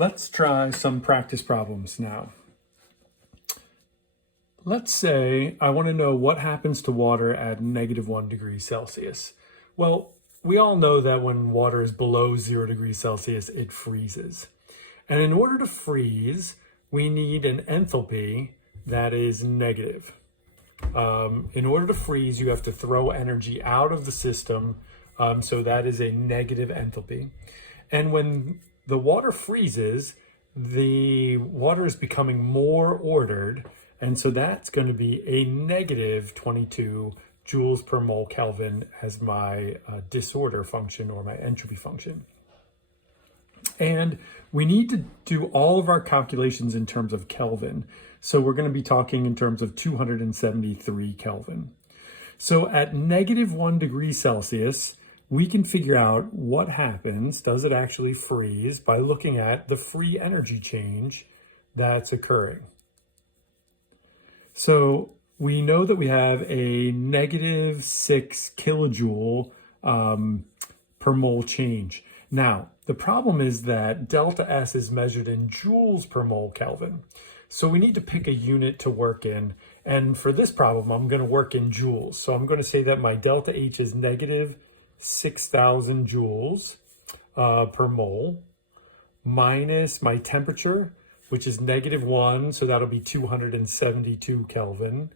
Let's try some practice problems now. Let's say I want to know what happens to water at -1 degree Celsius. Well, we all know that when water is below 0 degrees Celsius, it freezes. And in order to freeze, we need an enthalpy that is negative. In order to freeze, you have to throw energy out of the system, so that is a negative enthalpy. And when the water freezes, the water is becoming more ordered, and so that's going to be a negative 22 joules per mole Kelvin as my disorder function or my entropy function. And we need to do all of our calculations in terms of Kelvin. So we're going to be talking in terms of 273 Kelvin. So at -1 degree Celsius, we can figure out what happens, does it actually freeze, by looking at the free energy change that's occurring. So we know that we have a -6 kilojoule per mole change. Now, the problem is that delta S is measured in joules per mole Kelvin. So we need to pick a unit to work in. And for this problem, I'm going to work in joules. So I'm going to say that my delta H is -6,000 joules per mole minus my temperature, which is -1, so that'll be 272 Kelvin.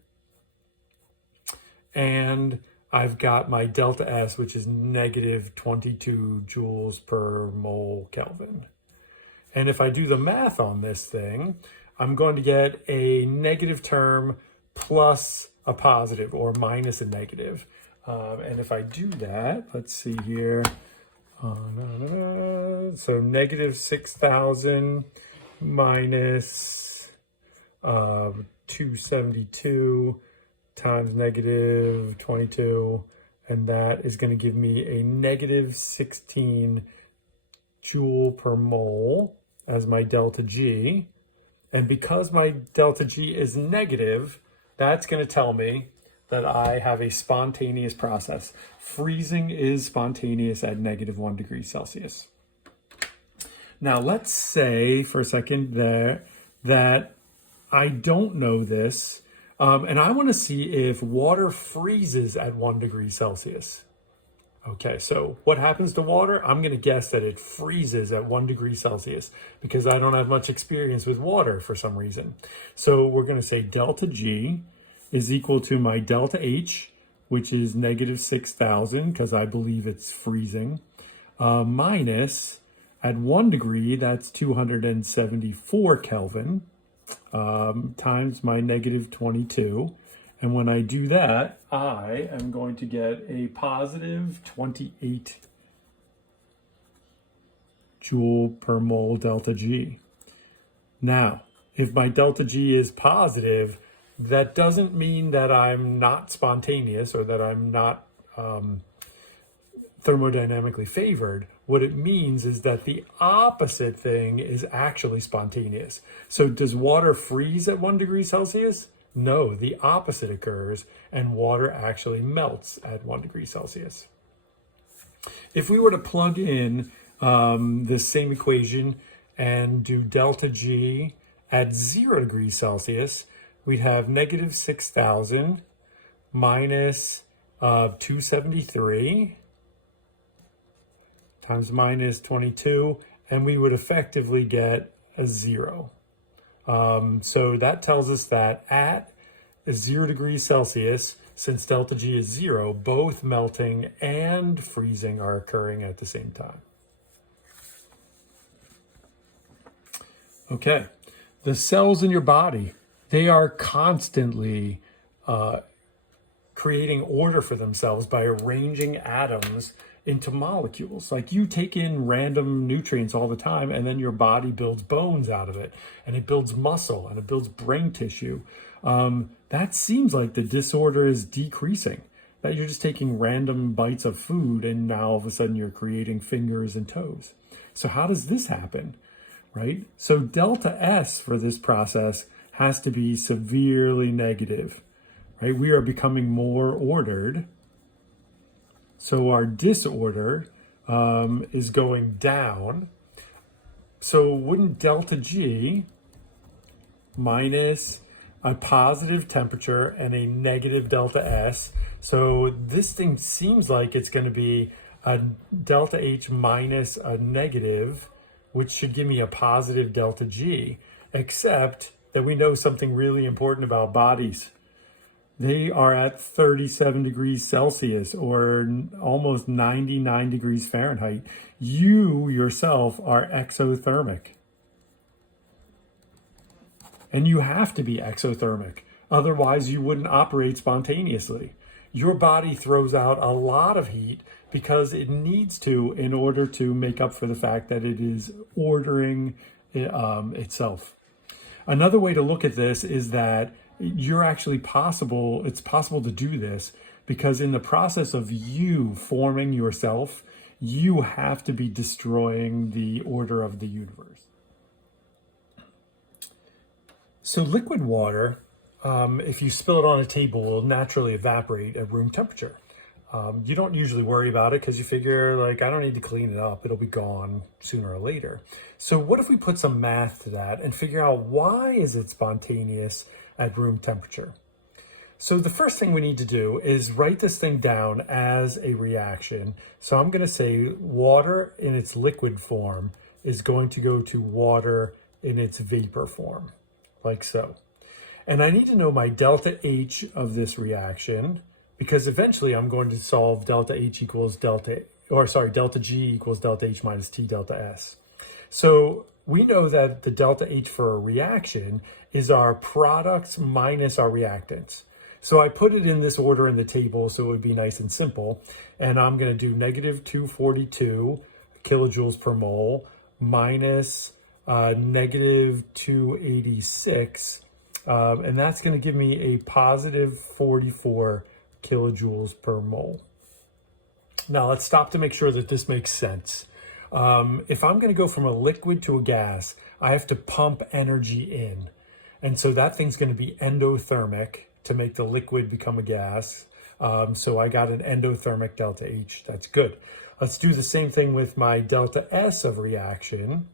And I've got my delta S, which is -22 joules per mole Kelvin. And if I do the math on this thing, I'm going to get a negative term plus a positive, or minus a negative. And if I do that, let's see here. So -6,000 minus 272 times -22, and that is going to give me a -16 joule per mole as my delta G. And because my delta G is negative, that's going to tell me that I have a spontaneous process. Freezing is spontaneous at -1 degree Celsius. Now, let's say for a second there that I don't know this, and I want to see if water freezes at 1 degree Celsius. Okay, so what happens to water? I'm going to guess that it freezes at 1 degree Celsius because I don't have much experience with water for some reason. So we're going to say delta G is equal to my delta H, which is -6,000 because I believe it's freezing, minus at 1 degree, that's 274 Kelvin, times my -22. And when I do that, I am going to get a positive 28 joule per mole delta G. Now, if my delta G is positive, that doesn't mean that I'm not spontaneous or that I'm not thermodynamically favored. What it means is that the opposite thing is actually spontaneous. So does water freeze at 1 degree Celsius? No, the opposite occurs, and water actually melts at 1 degree Celsius. If we were to plug in this same equation and do delta G at 0 degrees Celsius, we'd have -6,000 minus 273 times -22, and we would effectively get a 0. So that tells us that at 0 degrees Celsius, since delta G is 0, both melting and freezing are occurring at the same time. Okay, the cells in your body, they are constantly creating order for themselves by arranging atoms into molecules. Like you take in random nutrients all the time, and then your body builds bones out of it, and it builds muscle, and it builds brain tissue. That seems like the disorder is decreasing, that you're just taking random bites of food, and now all of a sudden you're creating fingers and toes. So how does this happen, right? So delta S for this process has to be severely negative, right? We are becoming more ordered. So our disorder is going down. So wouldn't delta G minus a positive temperature and a negative delta S. So this thing seems like it's going to be a delta H minus a negative, which should give me a positive delta G, except that we know something really important about bodies. They are at 37 degrees Celsius or almost 99 degrees Fahrenheit. You yourself are exothermic. And you have to be exothermic. Otherwise, you wouldn't operate spontaneously. Your body throws out a lot of heat because it needs to in order to make up for the fact that it is ordering itself. Another way to look at this is that it's possible to do this because in the process of you forming yourself, you have to be destroying the order of the universe. So liquid water, if you spill it on a table, will naturally evaporate at room temperature. You don't usually worry about it because you figure, like, I don't need to clean it up. It'll be gone sooner or later. So what if we put some math to that and figure out why is it spontaneous at room temperature? So the first thing we need to do is write this thing down as a reaction. So I'm going to say water in its liquid form is going to go to water in its vapor form, like so. And I need to know my delta H of this reaction because eventually I'm going to solve delta G equals delta H minus T delta S. So we know that the delta H for a reaction is our products minus our reactants. So I put it in this order in the table so it would be nice and simple. And I'm going to do negative 242 kilojoules per mole minus negative 286. And that's going to give me a positive 44 kilojoules per mole. Now let's stop to make sure that this makes sense. If I'm going to go from a liquid to a gas, I have to pump energy in. And so that thing's going to be endothermic to make the liquid become a gas. So I got an endothermic delta H. That's good. Let's do the same thing with my delta S of reaction.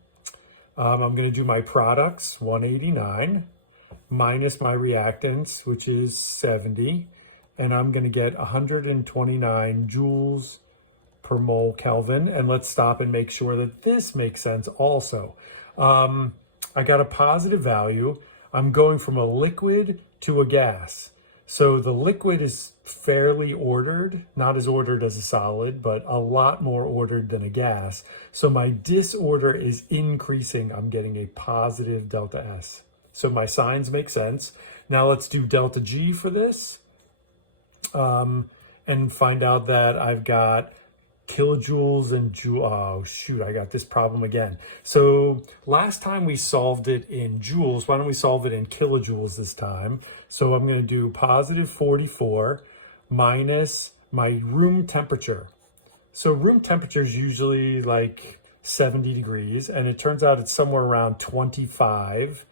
I'm going to do my products, 189, minus my reactants, which is 70. And I'm going to get 129 joules per mole Kelvin. And let's stop and make sure that this makes sense also. I got a positive value. I'm going from a liquid to a gas. So the liquid is fairly ordered, not as ordered as a solid, but a lot more ordered than a gas. So my disorder is increasing. I'm getting a positive delta S. So my signs make sense. Now let's do delta G for this and find out that I've got kilojoules and oh shoot, I got this problem again. So last time we solved it in joules. Why don't we solve it in kilojoules this time? So I'm going to do positive 44 minus my room temperature. So room temperature is usually like 70 degrees, and it turns out it's somewhere around 25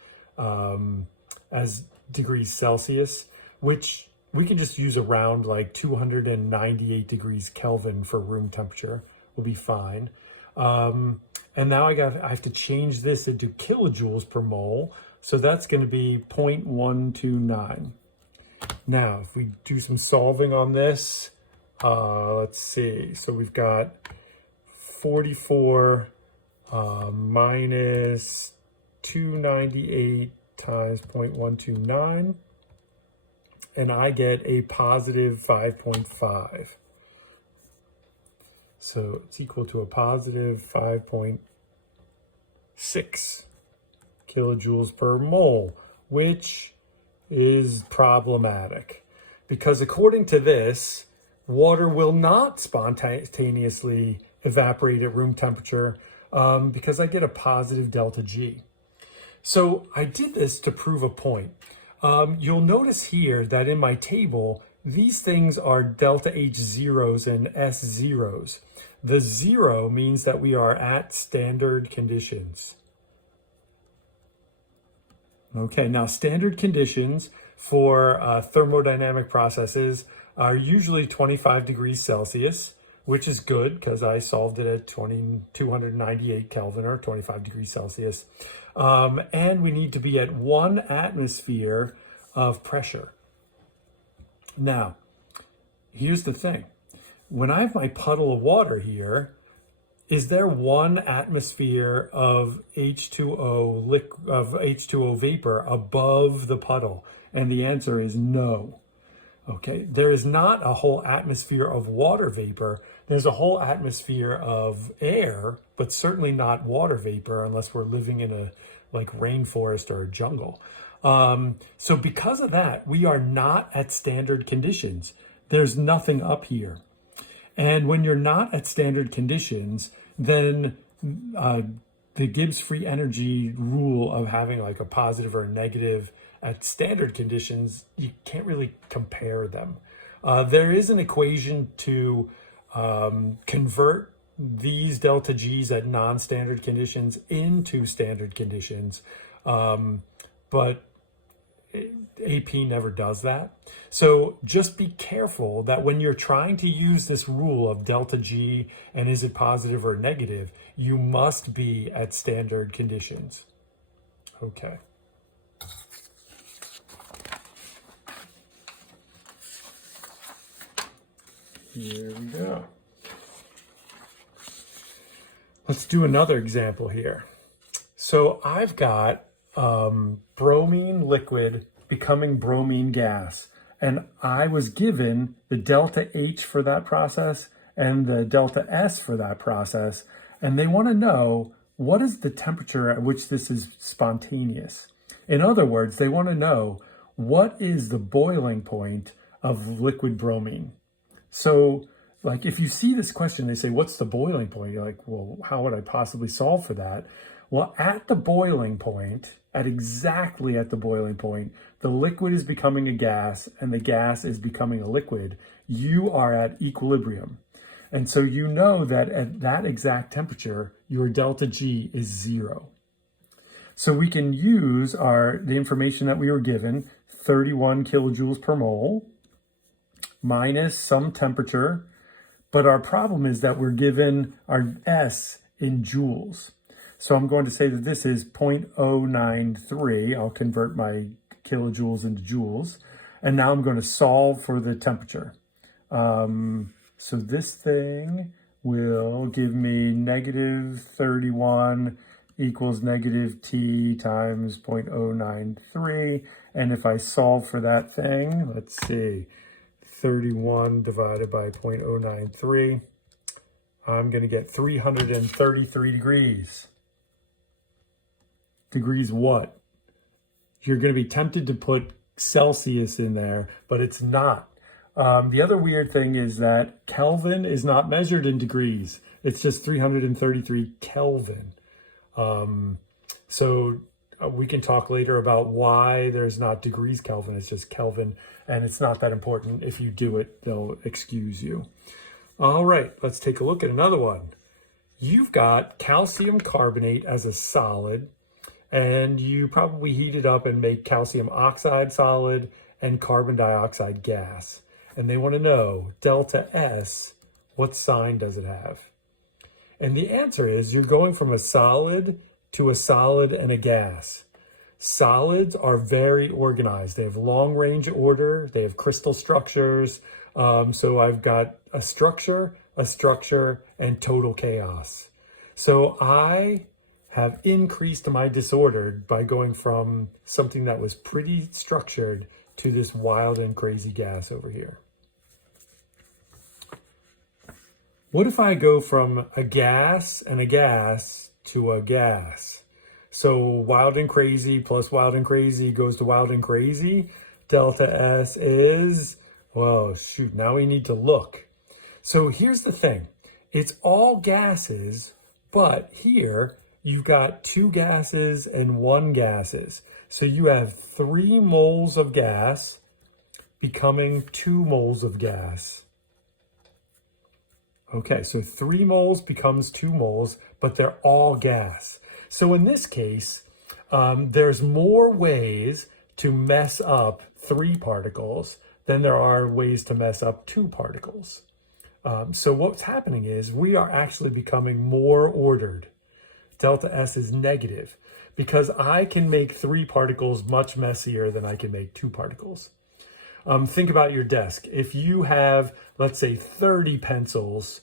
as degrees Celsius, which we can just use around like 298 degrees Kelvin for room temperature. Will be fine. And now I have to change this into kilojoules per mole. So that's going to be 0.129. Now, if we do some solving on this, let's see. So we've got 44 minus 298 times 0.129. And I get a positive 5.5. So it's equal to a positive 5.6 kilojoules per mole, which is problematic. Because according to this, water will not spontaneously evaporate at room temperature because I get a positive delta G. So I did this to prove a point. You'll notice here that in my table, these things are delta H zeros and S zeros. The zero means that we are at standard conditions. Okay, now standard conditions for thermodynamic processes are usually 25 degrees Celsius, which is good because I solved it at 298 Kelvin or 25 degrees Celsius. And we need to be at 1 atmosphere of pressure. Now, here's the thing. When I have my puddle of water here, is there 1 atmosphere of H2O vapor above the puddle? And the answer is no. Okay, there is not a whole atmosphere of water vapor. There's a whole atmosphere of air, but certainly not water vapor unless we're living in a like rainforest or a jungle. So because of that, we are not at standard conditions. There's nothing up here. And when you're not at standard conditions, then the Gibbs free energy rule of having like a positive or a negative at standard conditions, you can't really compare them. There is an equation to convert these delta G's at non-standard conditions into standard conditions, but AP never does that. So just be careful that when you're trying to use this rule of delta G and is it positive or negative, you must be at standard conditions. Okay. Here we go. Let's do another example here. So I've got bromine liquid becoming bromine gas, and I was given the delta H for that process and the delta S for that process, and they want to know what is the temperature at which this is spontaneous. In other words, they want to know what is the boiling point of liquid bromine. So like if you see this question, they say, what's the boiling point? You're like, well, how would I possibly solve for that? Well, at the boiling point, exactly at the boiling point, the liquid is becoming a gas and the gas is becoming a liquid. You are at equilibrium. And so you know that at that exact temperature, your delta G is 0. So we can use the information that we were given, 31 kilojoules per mole, minus some temperature, but our problem is that we're given our S in joules. So I'm going to say that this is 0.093. I'll convert my kilojoules into joules. And now I'm going to solve for the temperature. So this thing will give me negative 31 equals negative T times 0.093. And if I solve for that thing, let's see, 31 divided by 0.093, I'm going to get 333 degrees. Degrees what? You're going to be tempted to put Celsius in there, but it's not. The other weird thing is that Kelvin is not measured in degrees. It's just 333 Kelvin. So we can talk later about why there's not degrees Kelvin. It's just Kelvin, and it's not that important. If you do it, they'll excuse you. All right, let's take a look at another one. You've got calcium carbonate as a solid, and you probably heat it up and make calcium oxide solid and carbon dioxide gas. And they want to know, delta S, what sign does it have? And the answer is you're going from a solid to a solid and a gas. Solids are very organized. They have long range order. They have crystal structures. So I've got a structure, and total chaos. So I have increased my disorder by going from something that was pretty structured to this wild and crazy gas over here. What if I go from a gas and a gas to a gas? So wild and crazy plus wild and crazy goes to wild and crazy. Delta S is, well, shoot, now we need to look. So here's the thing. It's all gases, but here you've got 2 gases and 1 gases. So you have 3 moles of gas becoming 2 moles of gas. Okay, so 3 moles becomes 2 moles, but they're all gas. So in this case, there's more ways to mess up 3 particles than there are ways to mess up 2 particles. So what's happening is we are actually becoming more ordered. Delta S is negative because I can make 3 particles much messier than I can make 2 particles. Think about your desk. If you have, let's say, 30 pencils,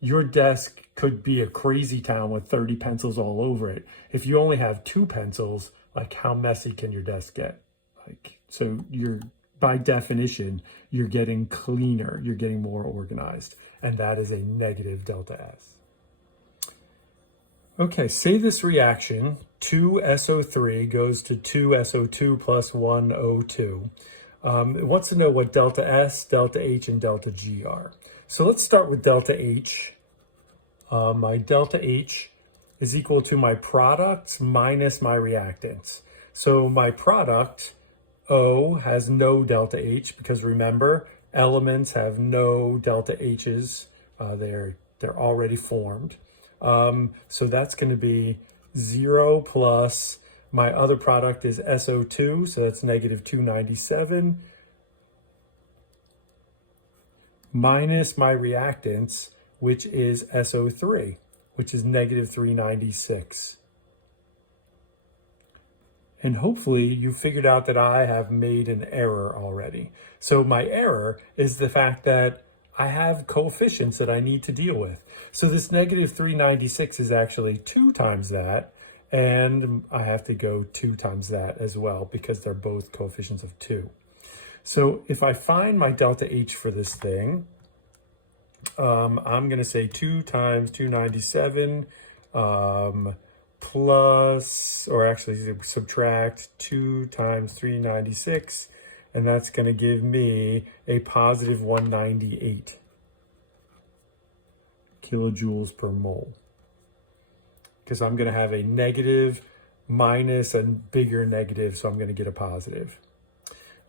your desk could be a crazy town with 30 pencils all over it. If you only have 2 pencils, like how messy can your desk get? So you're, by definition, you're getting cleaner, you're getting more organized, and that is a negative delta S. Okay, say this reaction, 2SO3 goes to 2SO2 plus 1O2. It wants to know what delta S, delta H, and delta G are. So let's start with delta H. My delta H is equal to my products minus my reactants. So my product, O, has no delta H because remember, elements have no delta H's. They're already formed. So that's going to be 0 plus my other product is SO2, so that's negative 297, minus my reactants, which is SO3, which is negative 396. And hopefully you figured out that I have made an error already. So my error is the fact that I have coefficients that I need to deal with. So this negative 396 is actually 2 times that, and I have to go 2 times that as well because they're both coefficients of 2. So if I find my delta H for this thing, I'm going to say 2 times 297 plus, or actually subtract 2 times 396, and that's going to give me a positive 198 kilojoules per mole. Because I'm going to have a negative minus a bigger negative, so I'm going to get a positive.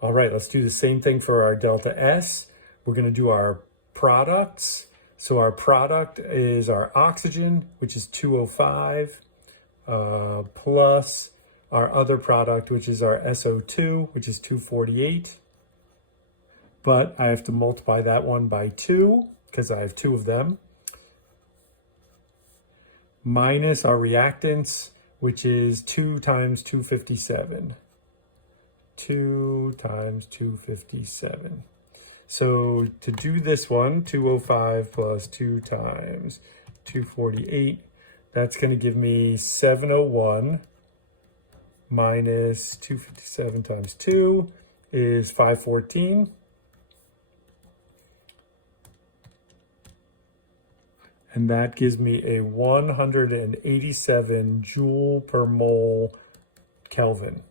All right, let's do the same thing for our delta S. We're going to do our products. So our product is our oxygen, which is 205, plus our other product, which is our SO2, which is 248. But I have to multiply that one by 2 because I have 2 of them. Minus our reactants, which is 2 times 257. 2 times 257. So to do this one, 205 plus 2 times 248, that's going to give me 701 minus 257 times 2 is 514. And that gives me a 187 joule per mole Kelvin.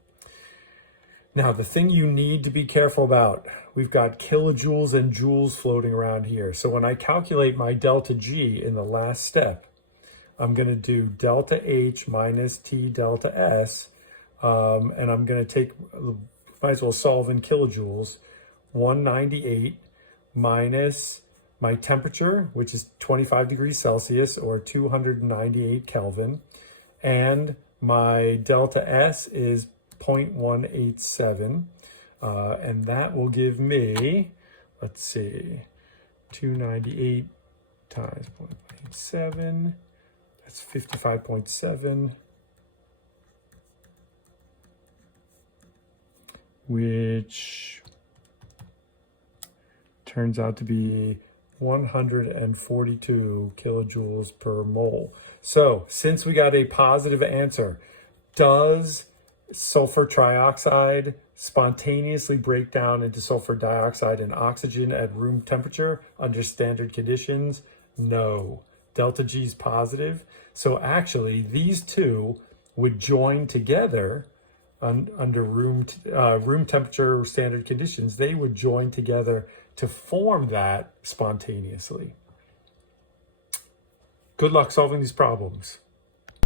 Now, the thing you need to be careful about, we've got kilojoules and joules floating around here. So when I calculate my delta G in the last step, I'm going to do delta H minus T delta S, and I'm going to take, might as well solve in kilojoules, 198 minus my temperature, which is 25 degrees Celsius or 298 Kelvin, and my delta S is 0.187, and that will give me, let's see, 298 times 0.87, that's 55.7, which turns out to be 142 kilojoules per mole. So since we got a positive answer, does sulfur trioxide spontaneously break down into sulfur dioxide and oxygen at room temperature under standard conditions? No. Delta G is positive. So actually these two would join together under room temperature standard conditions. They would join together to form that spontaneously. Good luck solving these problems.